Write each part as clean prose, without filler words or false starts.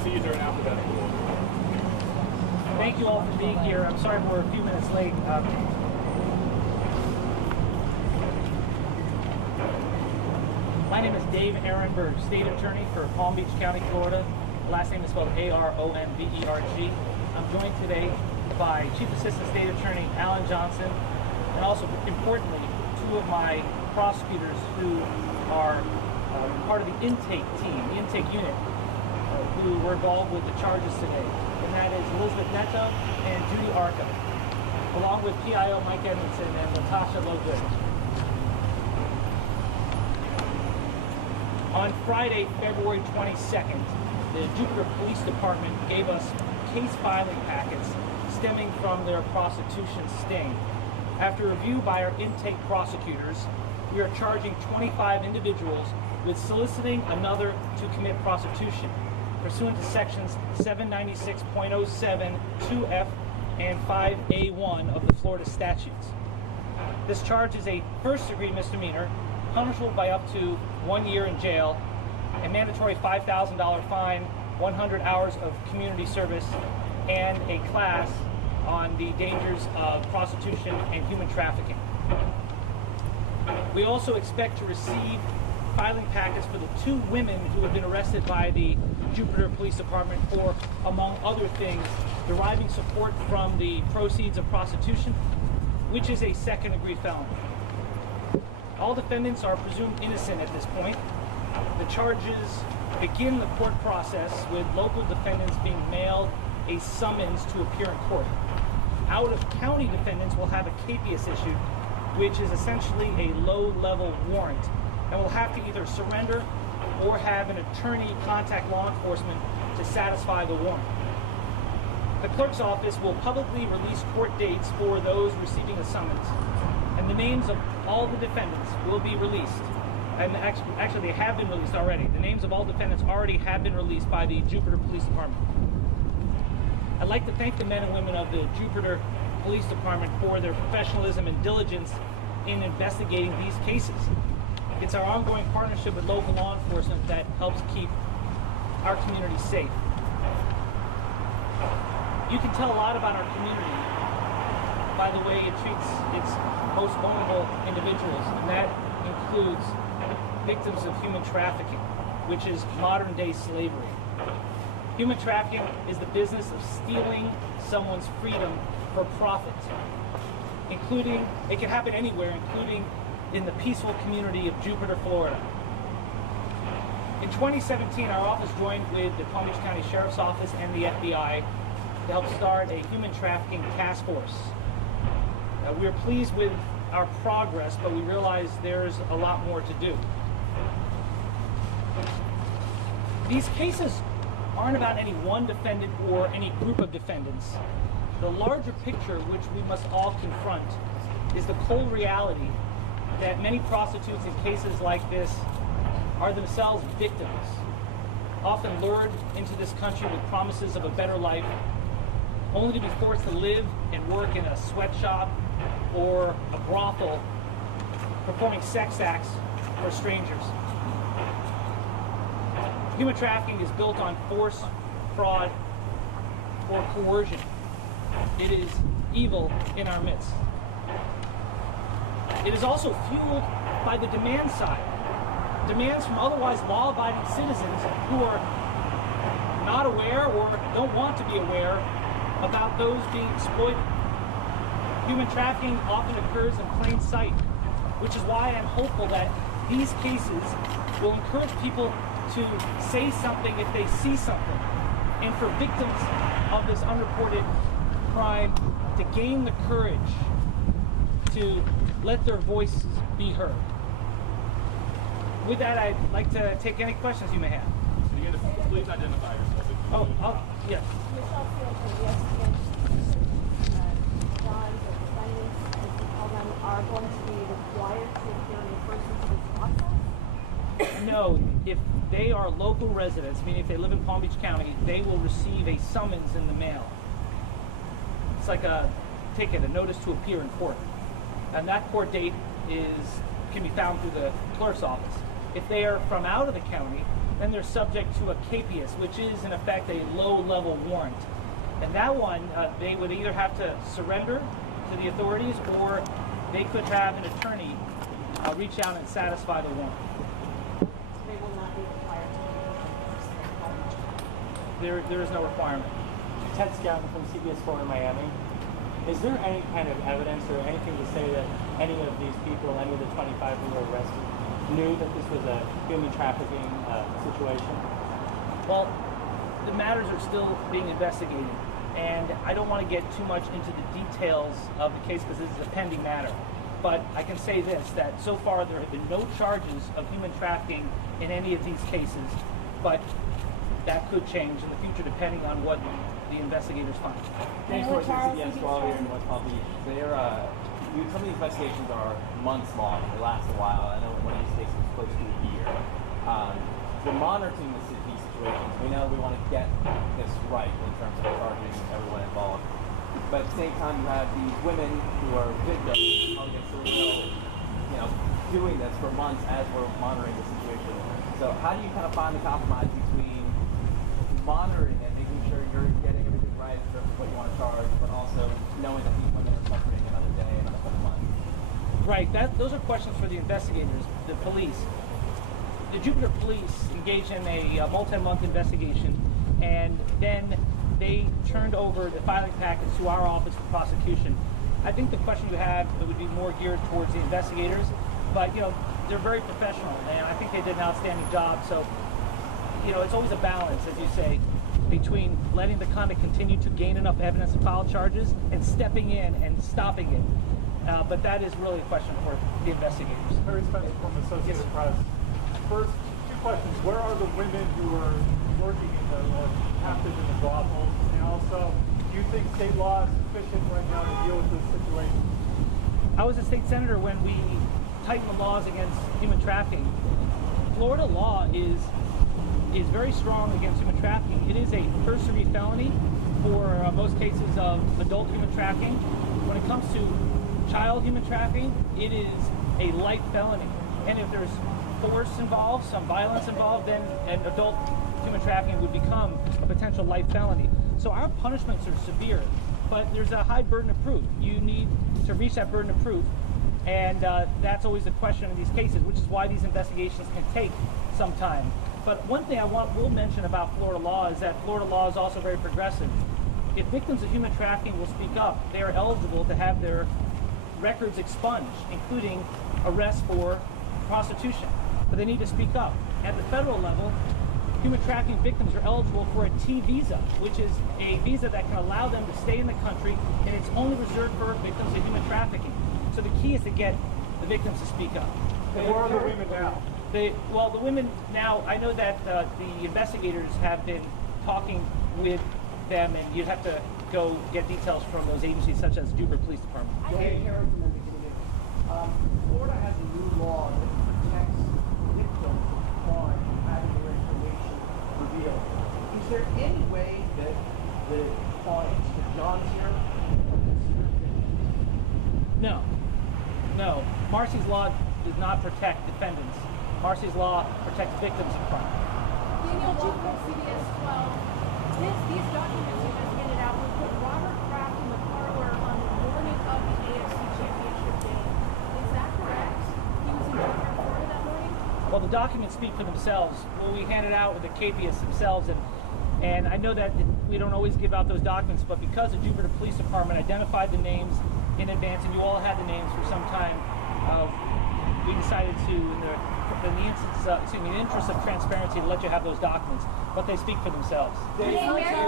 procedure in alphabetical order. Thank you all for being here. I'm sorry we're a few minutes late. My name is Dave Ehrenberg, State Attorney for Palm Beach County, Florida. Last name is spelled A-R-O-N-B-E-R-G. I'm joined today by Chief Assistant State Attorney Alan Johnson, and also, importantly, two of my prosecutors who are part of the intake team, the intake unit, who were involved with the charges today. And that is Elizabeth Neto and Judy Arca, along with PIO Mike Edmondson and Latasha Logood. On Friday, February 22nd, the Jupiter Police Department gave us case filing packets stemming from their prostitution sting. After review by our intake prosecutors, we are charging 25 individuals with soliciting another to commit prostitution, pursuant to sections 796.07, 2F, and 5A1 of the Florida statutes. This charge is a first-degree misdemeanor, punishable by up to 1 year in jail, a mandatory $5,000 fine, 100 hours of community service, and a class on the dangers of prostitution and human trafficking. We also expect to receive filing packets for the two women who have been arrested by the Jupiter Police Department for, among other things, deriving support from the proceeds of prostitution, which is a second-degree felony. All defendants are presumed innocent at this point. The charges begin the court process with local defendants being mailed a summons to appear in court. Out-of-county defendants will have a capias issued, which is essentially a low-level warrant, and will have to either surrender or have an attorney contact law enforcement to satisfy the warrant. The clerk's office will publicly release court dates for those receiving a summons, and the names of all the defendants will be released. And actually they have been released already. The names of all defendants already have been released by the Jupiter Police Department. I'd like to thank the men and women of the Jupiter Police Department for their professionalism and diligence in investigating these cases. It's our ongoing partnership with local law enforcement that helps keep our community safe. You can tell a lot about our community by the way it treats its most vulnerable individuals, and that includes victims of human trafficking, which is modern-day slavery. Human trafficking is the business of stealing someone's freedom for profit, including, it can happen anywhere, including in the peaceful community of Jupiter, Florida. In 2017, our office joined with the Palm Beach County Sheriff's Office and the FBI to help start a human trafficking task force. We are pleased with our progress, but we realize there's a lot more to do. These cases aren't about any one defendant or any group of defendants. The larger picture, which we must all confront, is the cold reality that many prostitutes in cases like this are themselves victims, often lured into this country with promises of a better life, only to be forced to live and work in a sweatshop or a brothel, performing sex acts for strangers. Human trafficking is built on force, fraud, or coercion. It is evil in our midst. It is also fueled by the demand side. Demands from otherwise law-abiding citizens who are not aware or don't want to be aware about those being exploited. Human trafficking often occurs in plain sight, which is why I'm hopeful that these cases will encourage people to say something if they see something, and for victims of this unreported crime to gain the courage to let their voices be heard. With that, I'd like to take any questions you may have. So you're going to please identify yourself. Yes. Are going to be required to appear in person to this process? No, if they are local residents, meaning if they live in Palm Beach County, they will receive a summons in the mail. It's like a ticket, a notice to appear in court. And that court date can be found through the clerk's office. If they are from out of the county, then they're subject to a capias, which is in effect a low-level warrant. And that one, they would either have to surrender to the authorities, or they could have an attorney reach out and satisfy the warrant. So they will not be required to be There is no requirement. Ted Scouten from CBS4 in Miami. Is there any kind of evidence or anything to say that any of these people, any of the 25 who were arrested, knew that this was a human trafficking situation? Well, the matters are still being investigated, and I don't want to get too much into the details of the case because this is a pending matter. But I can say this, that so far there have been no charges of human trafficking in any of these cases, but that could change in the future depending on what the investigators find. Thanks for CBS 12 here in West Palm Beach. Some of these investigations are months long. They last a while. I know one of these cases was close to a year. We're monitoring these situations. We know we want to get this right in terms of charging everyone involved. But at the same time, you have these women who are victims doing this for months as we're monitoring the situation. So how do you kind of find the compromise between monitoring and making sure you're getting everything right in terms of what you want to charge, but also knowing that these women are suffering another day, another couple months? Right, those are questions for the investigators, the police. The Jupiter police engaged in a multi-month investigation, and then they turned over the filing packets to our office for prosecution. I think the question you have would be more geared towards the investigators, but they're very professional, and I think they did an outstanding job. So, it's always a balance, as you say, between letting the conduct continue to gain enough evidence to file charges and stepping in and stopping it. But that is really a question for the investigators. Harry Spencer from Associated Press. First, two questions. Where are the women who are working or captive in the brothels? And also, do you think state law is sufficient right now to deal with this situation? I was a state senator when we tightened the laws against human trafficking. Florida law is very strong against human trafficking. It is a first-degree felony for most cases of adult human trafficking. When it comes to child human trafficking, it is a light felony. And if there's force involved, some violence involved, then an adult human trafficking would become a potential light felony. So our punishments are severe, but there's a high burden of proof. You need to reach that burden of proof, and that's always the question in these cases, which is why these investigations can take some time. But one thing will mention about Florida law is that Florida law is also very progressive. If victims of human trafficking will speak up, they are eligible to have their records expunged, including arrest for prostitution. But they need to speak up. At the federal level, human trafficking victims are eligible for a T visa, which is a visa that can allow them to stay in the country, and it's only reserved for victims of human trafficking. So the key is to get the victims to speak up. And where are the women now? The women now, I know that the investigators have been talking with them, and you'd have to go get details from those agencies such as Jupiter Police Department. Florida has a new law that protects victims of crime from having their information revealed. Is there any way that the clients, the Johns here, No. Marcy's law does not protect defendants. Marcy's law protects victims of crime. Daniel Walker, CBS 12. These documents you just handed out will put Robert Kraft in the parlor on the morning of the AFC Championship game. Is that correct? He was in Jupiter, Florida that morning? Well, the documents speak for themselves. Well, we handed out with the capias themselves, and I know that we don't always give out those documents, but because the Jupiter Police Department identified the names in advance, and you all had the names for some time, we decided to, in the interest of transparency, to let you have those documents, but they speak for themselves. Influence and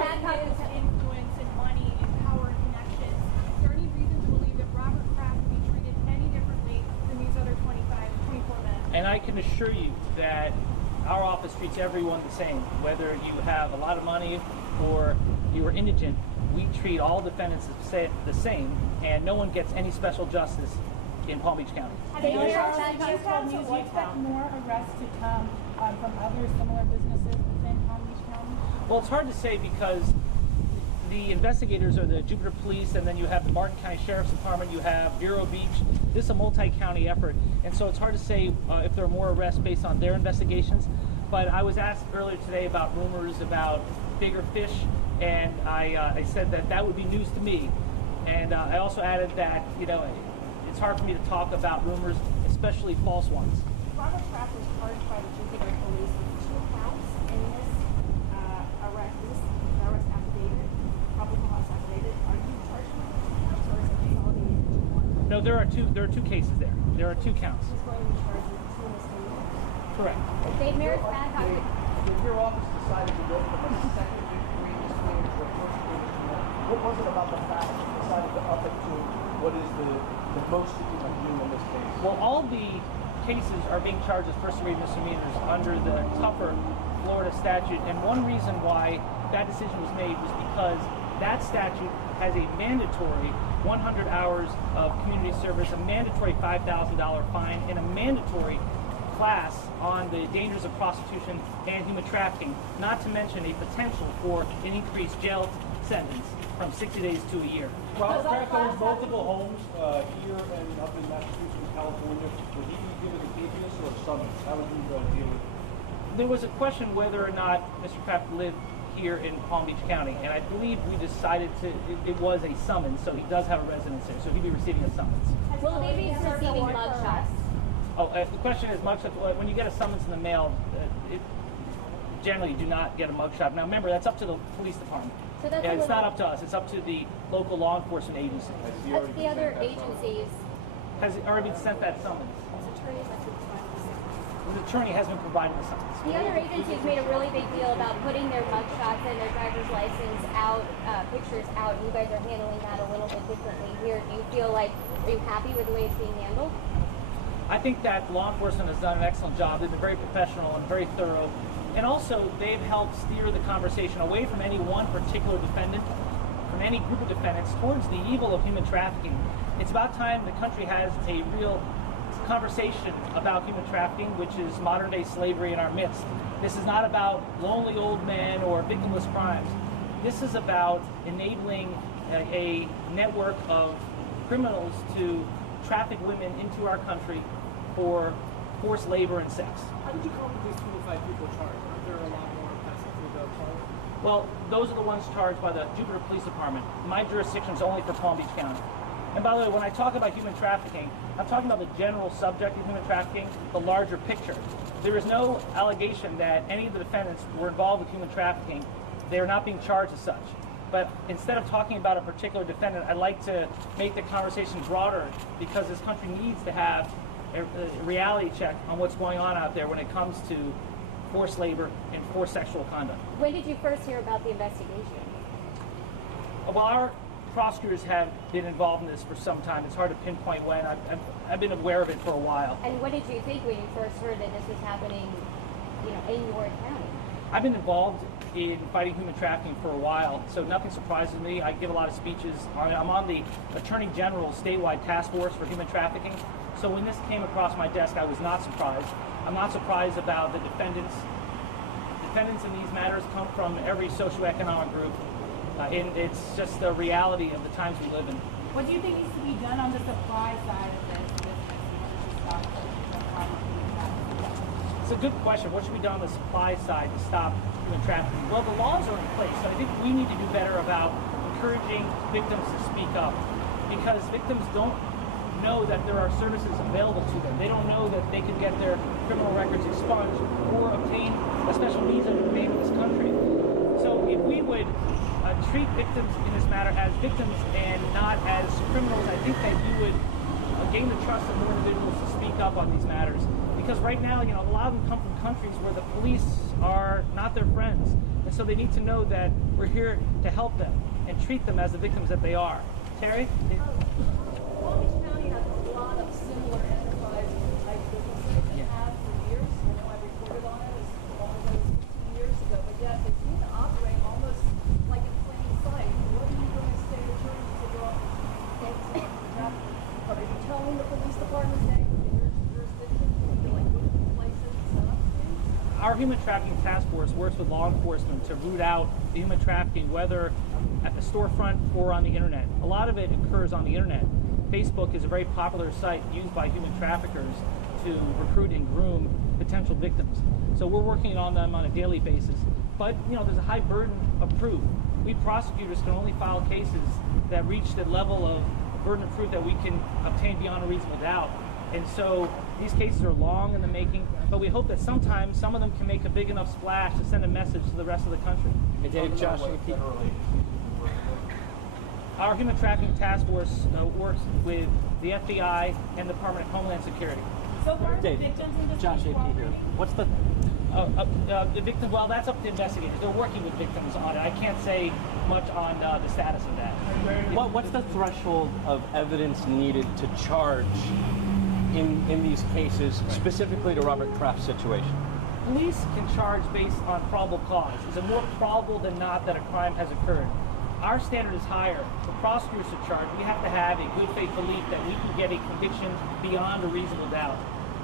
money and power and connections. Is there any reason to believe that Robert Kraft will be treated any differently than these other 24 men? And I can assure you that our office treats everyone the same, whether you have a lot of money or you are indigent. We treat all defendants the same, and no one gets any special justice in Palm Beach County. Do you expect more arrests to come from other similar businesses within Palm Beach County? Well, it's hard to say because the investigators are the Jupiter Police, and then you have the Martin County Sheriff's Department, you have Vero Beach. This is a multi-county effort, and so it's hard to say if there are more arrests based on their investigations. But I was asked earlier today about rumors about bigger fish, and I said that would be news to me. And I also added that, it's hard for me to talk about rumors, especially false ones. Robert Kraft was charged by the Jupiter Police with 2 counts in this arrest affidavit, probable cause affidavit. Are you charged with those 2 counts, or is it consolidated into one? No, there are two cases there. There are 2 counts. He's going to be charged with 2 misdemeanors. Correct. Dave Maris back on If your office decided to go for the second degree misdemeanor to a first degree misdemeanor, what was it about the fact that you decided to up it to what is the most that you can do in this case? Well, all the cases are being charged as first-degree misdemeanors under the tougher Florida statute, and one reason why that decision was made was because that statute has a mandatory 100 hours of community service, a mandatory $5,000 fine, and a mandatory class on the dangers of prostitution and human trafficking, not to mention a potential for an increased jail sentence from 60 days to a year. Robert Kraft owns multiple homes here and up in Massachusetts and California. Would he be given a habeas or a summons? How would you deal with it? There was a question whether or not Mr. Kraft lived here in Palm Beach County, and I believe we decided it was a summons, so he does have a residence there, so he'd be receiving a summons. Will they be receiving mugshots? Oh, the question is mugshots. When you get a summons in the mail, generally you do not get a mugshot. Now remember, that's up to the police department. So that's It's not up to us. It's up to the local law enforcement agency. That's the other agencies. Has already been sent that summons. The attorney has been provided the summons. The other agencies made a really big deal about putting their mugshots and their driver's license out, pictures out. You guys are handling that a little bit differently here. Do you feel like, are you happy with the way it's being handled? I think that law enforcement has done an excellent job. They've been very professional and very thorough. And also, they've helped steer the conversation away from any one particular defendant, from any group of defendants, towards the evil of human trafficking. It's about time the country has a real conversation about human trafficking, which is modern-day slavery in our midst. This is not about lonely old men or victimless crimes. This is about enabling a network of criminals to traffic women into our country for forced labor and sex. How did you come up with these 25 people charged? Aren't there a lot more passing through the parliament? Well, those are the ones charged by the Jupiter Police Department. My jurisdiction is only for Palm Beach County. And by the way, when I talk about human trafficking, I'm talking about the general subject of human trafficking, the larger picture. There is no allegation that any of the defendants were involved with human trafficking. They are not being charged as such. But instead of talking about a particular defendant, I'd like to make the conversation broader, because this country needs to have a reality check on what's going on out there when it comes to forced labor and forced sexual conduct. When did you first hear about the investigation? Well, our prosecutors have been involved in this for some time. It's hard to pinpoint when. I've been aware of it for a while. And what did you think when you first heard that this was happening, in your county? I've been involved in fighting human trafficking for a while, so nothing surprises me. I give a lot of speeches. I'm on the Attorney General's statewide task force for human trafficking. So when this came across my desk, I was not surprised. I'm not surprised about the defendants. Defendants in these matters come from every socioeconomic group. And it's just the reality of the times we live in. What do you think needs to be done on the supply side of this business in order to stop the problem of human trafficking? It's a good question. What should be done on the supply side to stop human trafficking? Well, the laws are in place, so I think we need to do better about encouraging victims to speak up, because victims don't know that there are services available to them. They don't know that they can get their criminal records expunged or obtain a special visa to remain in this country. So if we would treat victims in this matter as victims and not as criminals, I think that you would gain the trust of more individuals to speak up on these matters. Because right now, a lot of them come from countries where the police are not their friends. And so they need to know that we're here to help them and treat them as the victims that they are. Terry? Palm Beach County has a lot of similar enterprise type businesses and have for years. I know I reported on it as long as 15 years ago, but yet they seem to operate almost like in plain sight. What are you going to say to attorneys at your office? Are you telling the police department, hey, here's jurisdiction, you're like, what license set up to? Our human trafficking task force works with law enforcement to root out the human trafficking, whether at the storefront or on the internet. A lot of it occurs on the internet. Facebook is a very popular site used by human traffickers to recruit and groom potential victims. So we're working on them on a daily basis. But there's a high burden of proof. We prosecutors can only file cases that reach the level of burden of proof that we can obtain beyond a reasonable doubt. And so these cases are long in the making, but we hope that sometimes some of them can make a big enough splash to send a message to the rest of the country. Hey Dave, Josh, our Human Trafficking Task Force works with the FBI and the Department of Homeland Security. So far, the Dave, victims in this Josh case AP here. What's the The victim, well, that's up to investigators. They're working with victims on it. I can't say much on the status of that. what's the threshold of evidence needed to charge in these cases, specifically to Robert Kraft's situation? Police can charge based on probable cause. Is it more probable than not that a crime has occurred? Our standard is higher. For prosecutors to charge, we have to have a good faith belief that we can get a conviction beyond a reasonable doubt.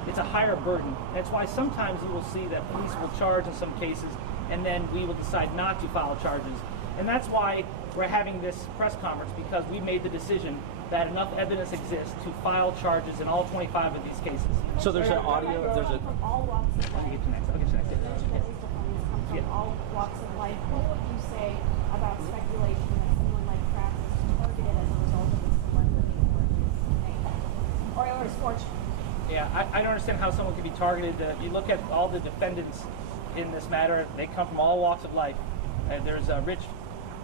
It's a higher burden. That's why sometimes you will see that police will charge in some cases, and then we will decide not to file charges. And that's why we're having this press conference, because we made the decision that enough evidence exists to file charges in all 25 of these cases. So there's an audio, there's a... From all walks of Let me life. get to next. I'll get to next. You mentioned that these defendants come from Yeah. all walks of life. What would you say about speculation that someone like Kraft is targeted as a result of his celebrity or his fame or his fortune? Yeah, I don't understand how someone could be targeted. You look at all the defendants in this matter, they come from all walks of life. There's rich,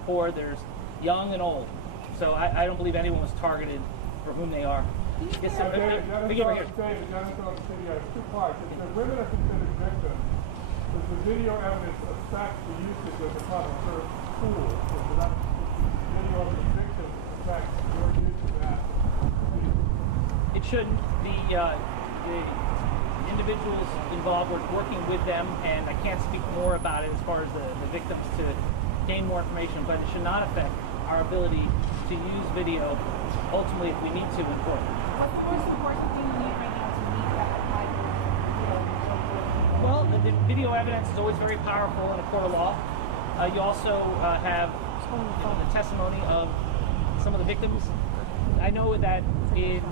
poor, there's young and old. So I don't believe anyone was targeted for whom they are. Yes, sir. Begin right here. Two parts. If the women are considered victims, does the video evidence affect the usage of the product for school? Does that video of the victim affect your use of that? It shouldn't. The individuals involved were working with them, and I can't speak more about it as far as the victims to gain more information, but it should not affect our ability to use video ultimately if we need to in court. What's the most important thing you need right now to meet that high burden? Well, the video evidence is always very powerful in a court of law. You also have the testimony of some of the victims. I know that in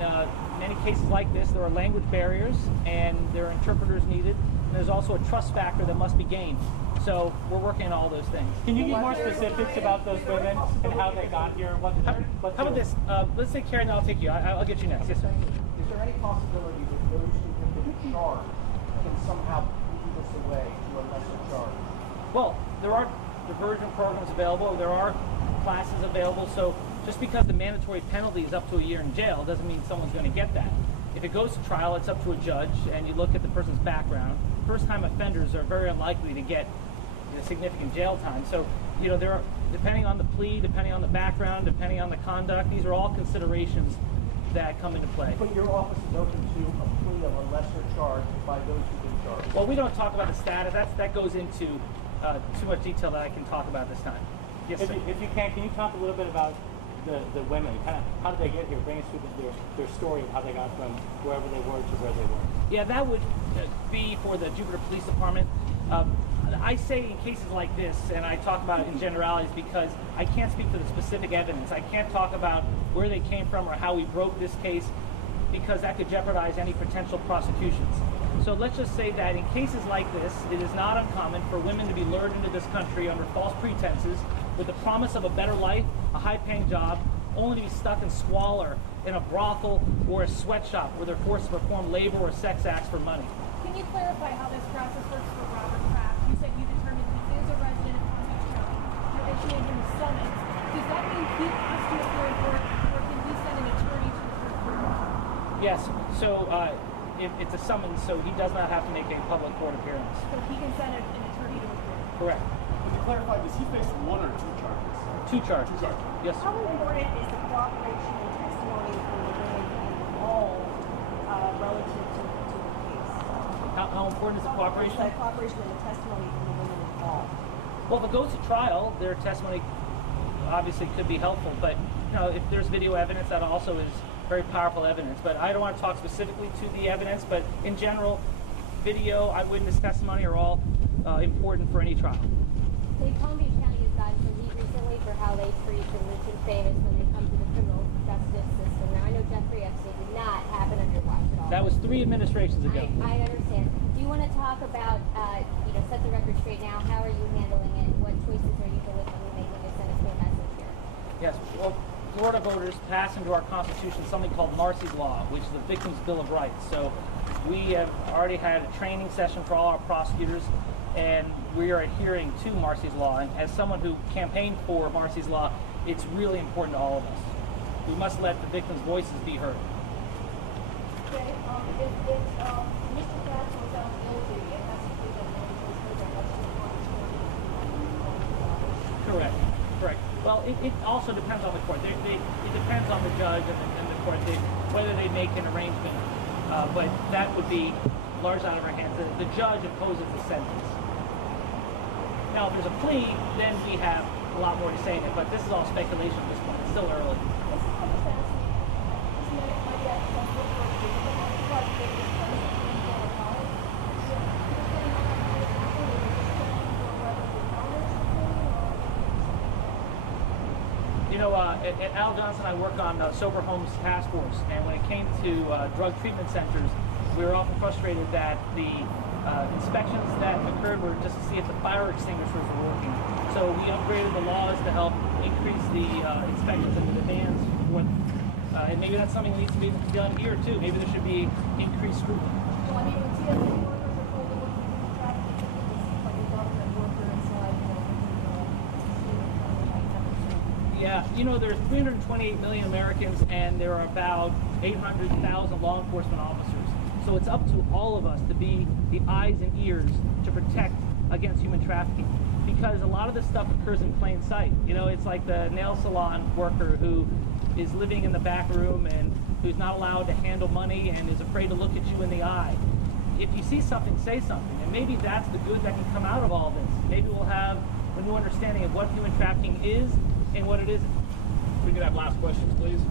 many cases like this, there are language barriers and there are interpreters needed. And there's also a trust factor that must be gained. So we're working on all those things. Can you give more specifics about those women and how they got here? How about this? Let's take Karen, and I'll take you. I'll get you next. Yes, sir. Is there any possibility that those who have been charged can somehow lead us away to a lesser charge? Well, there are diversion programs available. There are classes available. So just because the mandatory penalty is up to a year in jail doesn't mean someone's going to get that. If it goes to trial, it's up to a judge, and you look at the person's background. First-time offenders are very unlikely to get significant jail time. So, there are, depending on the plea, depending on the background, depending on the conduct, these are all considerations that come into play. But your office is open to a plea of a lesser charge by those who've been charged? Well, we don't talk about the status. That goes into too much detail that I can talk about this time. Yes, sir. If you can you talk a little bit about the women? Kind of how did they get here? Bring us through their story of how they got from wherever they were to where they were. Yeah, that would be for the Jupiter Police Department. I say in cases like this, and I talk about it in generalities because I can't speak to the specific evidence. I can't talk about where they came from or how we broke this case because that could jeopardize any potential prosecutions. So let's just say that in cases like this, it is not uncommon for women to be lured into this country under false pretenses with the promise of a better life, a high-paying job, only to be stuck in squalor in a brothel or a sweatshop where they're forced to perform labor or sex acts for money. Can you clarify how this process works for Robert Kraft? You said you determined he is a resident of Palm Beach County. You're issuing him a summons. Does that mean he has to appear in court, or can we send an attorney to appear in court? Yes, so it's a summons, so he does not have to make a public court appearance. So he can send an attorney to appear. Correct. To clarify, does he face one or two charges? Two charges. Two charges. Yes. How important is the cooperation and testimony from the women involved relative to the case? How important is the cooperation? The cooperation and the testimony from the women involved. Well, if it goes to trial, their testimony obviously could be helpful, but if there's video evidence, that also is very powerful evidence. But I don't want to talk specifically to the evidence, but in general, video, eyewitness testimony are all important for any trial. Palm Beach County has gotten some heat recently for how they treat the rich and famous when they come to the criminal justice system. Now, I know Jeffrey Epstein did not happen under watch at all. That was 3 administrations ago. I understand. Do you want to talk about, set the record straight now? How are you handling it? What choices are you deliberately making to send a clear message here? Yes, well, Florida voters passed into our Constitution something called Marcy's Law, which is the Victim's Bill of Rights. So we have already had a training session for all our prosecutors, and we are adhering to Marcy's Law. And as someone who campaigned for Marcy's Law, it's really important to all of us. We must let the victims' voices be heard. Okay, if Mr. Kraft was found guilty, it has to be that Correct. Well, it also depends on the court. It depends on the judge and the court whether they make an arrangement. But that would be largely out of our hands. The judge imposes the sentence. Now, if there's a plea, then we have a lot more to say in it. But this is all speculation at this point. It's still early. At Al Johnson, I work on Sober Homes Task Force, and when it came to drug treatment centers, we were often frustrated that the inspections that occurred were just to see if the fire extinguishers were working. So we upgraded the laws to help increase the inspections and the demands. And maybe that's something that needs to be done here too. Maybe there should be increased scrutiny. Well, I mean, when TSA workers are told that when you do trafficking, it seems like a government worker inside, Yeah, there's 328 million Americans, and there are about 800,000 law enforcement officers. So it's up to all of us to be the eyes and ears to protect against human trafficking, because a lot of this stuff occurs in plain sight. It's like the nail salon worker who is living in the back room and who's not allowed to handle money and is afraid to look at you in the eye. If you see something, say something, and maybe that's the good that can come out of all this. Maybe we'll have a new understanding of what human trafficking is and what it isn't. We can have last questions, please.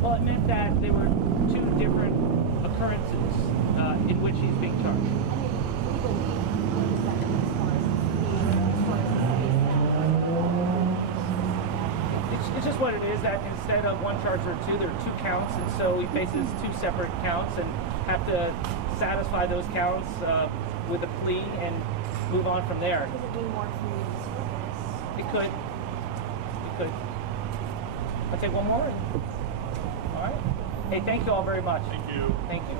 Well, it meant that there were two different occurrences in which he's being charged. It's just what it is, that instead of one charge or two, there are two counts, and so he faces two separate counts and have to satisfy those counts with a plea and move on from there. Does it mean more community service? It could. I'll take one more. All right. Hey, thank you all very much. Thank you. Thank you.